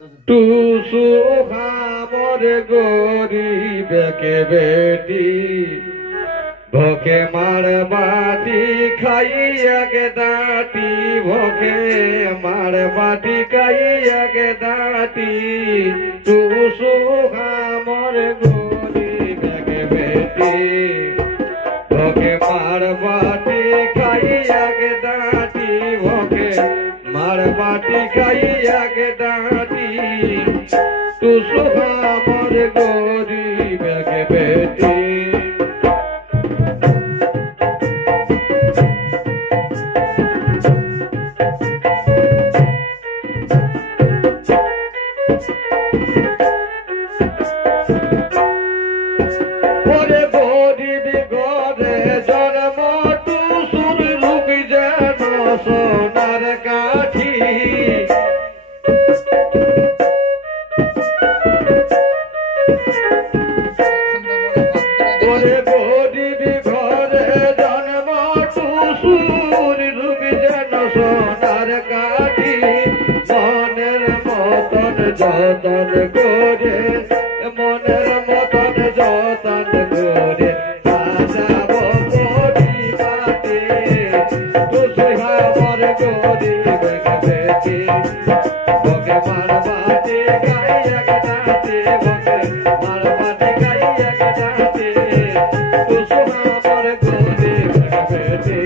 টুসু খামর গরিব কে বেটি ভোকে মার বাটি খাইয়া গে দাঁটি ভোকে মার বাটি খাইয়া গে দাঁটি টুসু খামর গরিব কে বেটি ভোকে মার বাটি খাইয়া গে দাঁটি ভোকে মার বাটি খাইয়া গে দাঁটি টুসু খামর গরিব কে বেটি সোনার কাঠি ওরে গরিব ঘরে জন্ম টুসুর রূপ যেন সোনার কাঠি মনের মতন যতন করে মনের মতন যতন করে সাজাবো পরিবারে টুসু খামর গরিব কে বেটি ভোকে মার বাটি খাইয়া গে দাঁটি ভোকে মার বাটি খাইয়া গে দাঁটি টুসু খামর গরিব কে বেটি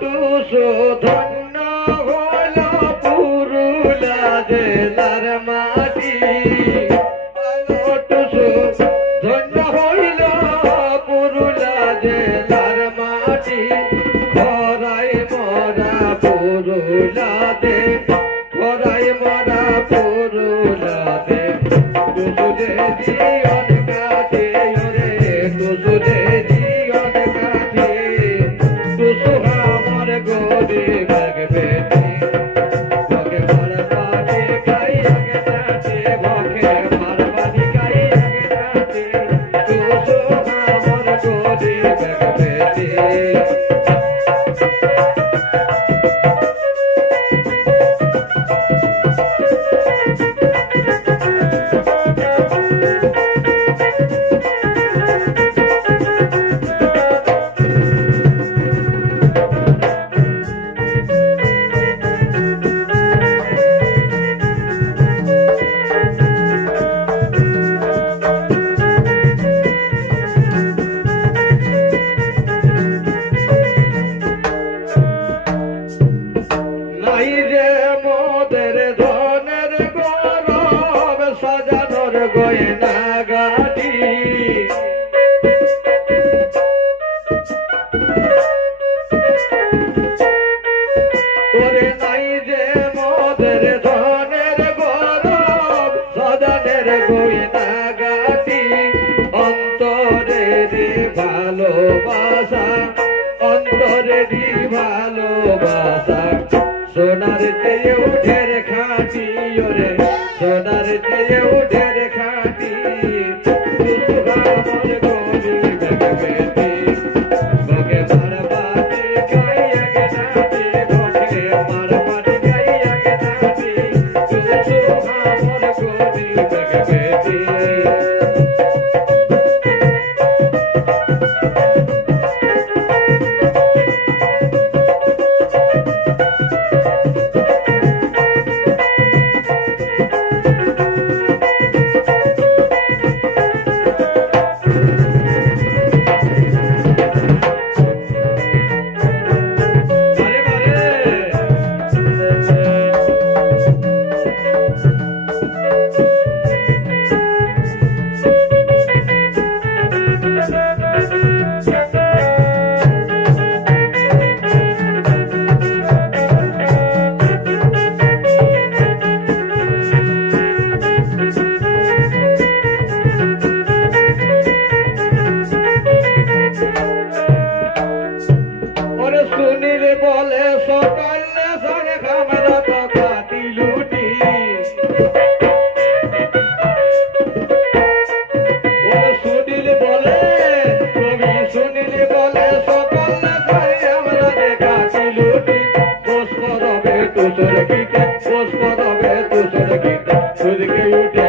টুসু ধন্য হল পুরুলা জেলার মাটি টুসু ধন্য হইল পুরুলা জেলার মাটি খরাই মরা পুরুলাতে খরাই মরা পুরুলাতে টুসু দে জীবন কাটে রে টুসু দে জীবন কাটে টুসু খামর গরিব কে বেটি ভোকে মার বাটি খাইয়া গে দাঁটি ভোকে মার বাটি খাইয়া গে দাঁটি টুসু খামর গরিব কে বেটি নাই রে মোদের ধনের গরব সাজানোর গয়না গাটি ওরে নাই যে মোদের ধনের গরব সাজানের গয়না গাটি অন্তরে রে ভালোবাসা অন্তরে রে ভালোবাসা সোনার চেয়েও ঢের খাঁটি ওরে সোনার চেয়েও ঢের খাঁটি টুসু খামর গরিব কে বেটি ভোকে মার বাটি খাইয়া গে দাঁটি ভোকে মার বাটি খাইয়া গে দাঁটি টুসু খামর গরিব কে বেটি ছুটে